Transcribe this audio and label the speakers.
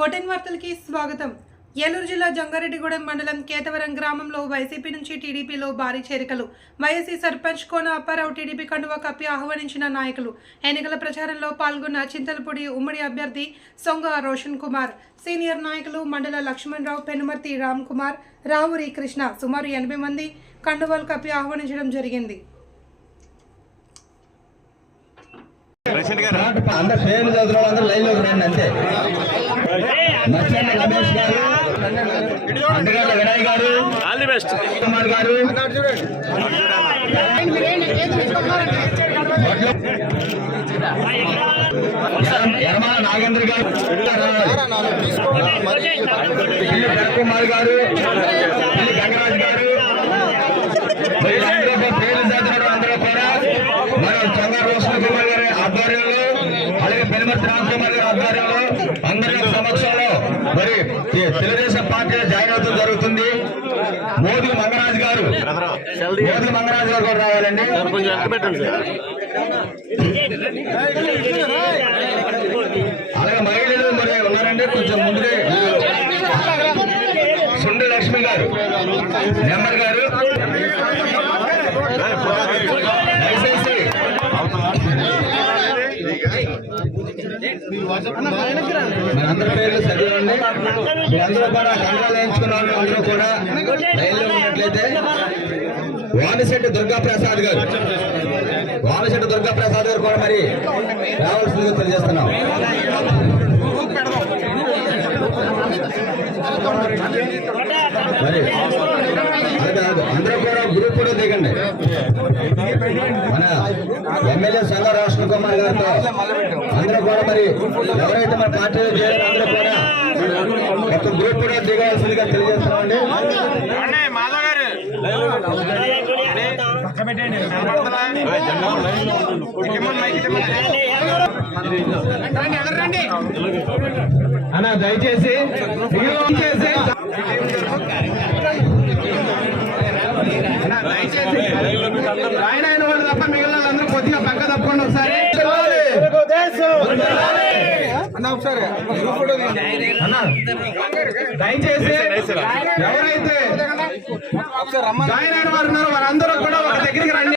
Speaker 1: కోటెన్ వార్తలకి స్వాగతం. ఏలూరు జిల్లా జంగారెడ్డిగూడెం మండలం కేతవరం గ్రామంలో వైసీపీ నుంచి టీడీపీలో భారీ చేరికలు. వైఎస్సీ సర్పంచ్ కోన అప్పారావు టీడీపీ కండువా కప్పి ఆహ్వానించిన నాయకులు. ఎన్నికల ప్రచారంలో పాల్గొన్న చింతలపూడి ఉమ్మడి అభ్యర్థి సొంగ రోషన్ కుమార్. సీనియర్ నాయకులు మండల లక్ష్మణరావు పెనుమర్తి రామ్ కుమార్ రావురి కృష్ణ సుమారు ఎనభై మంది కండువాలు కప్పి ఆహ్వానించడం జరిగింది.
Speaker 2: అందరు పేర్లు చదువుతున్న అందరూ లైన్ రండి అంతే. రమేష్ గారు వినయ్ గారు
Speaker 3: ఆల్ ది బెస్ట్
Speaker 2: కుమార్ గారు యనమాల నాగేంద్ర గారు కుమార్ గారు గంగరాజ్ గారు పేరు అందరూ కూడా మరి చంద్ర రోషన్ కుమార్ గారి ఆధ్వర్యంలో అలాగే పెనుమతి రామ్ కుమార్ గారి ఆధ్వర్యంలో అందరూ మోదీ మంగరాజు గారు. మోదీ మంగరాజు గారు కూడా రావాలండి. అలాగే మహిళలు మరి ఉన్నారండి కొంచెం ముందుగా సుండి లక్ష్మి గారు. నెమ్మర్ గారు. మనందరి పేర్లు చదివండి. మీరందరూ కూడా కండాలు వేయించుకున్న వాళ్ళు అందరూ కూడా లైన్లో ఉన్నట్లయితే వామిశెట్టి దుర్గా ప్రసాద్ గారు. వామిశెట్టి దుర్గా ప్రసాద్ గారు కూడా మరి రావాల్సిందిగా తెలియజేస్తున్నాం మరి అలాగే అందరూ కూడా గ్రూప్ కూడా దిగండి మన ఎమ్మెల్యే సంఘ రాష్ట్ర కుమార్ గారితో అందరూ కూడా మరి ఎవరైతే మన పార్టీలో చేరారో అందరూ కూడా ఒక గ్రూప్ కూడా దిగాల్సిందిగా
Speaker 3: గారు?
Speaker 2: అన్న దయచేసి దయచేసి ఆయన అయిన వాళ్ళు తప్ప మిగిలిన వాళ్ళందరూ కొద్దిగా పక్క తప్పకుండా ఒకసారి. దయచేసి ఎవరైతే అయిన వారు ఉన్నారో వారందరూ కూడా ఒక దగ్గరికి రండి.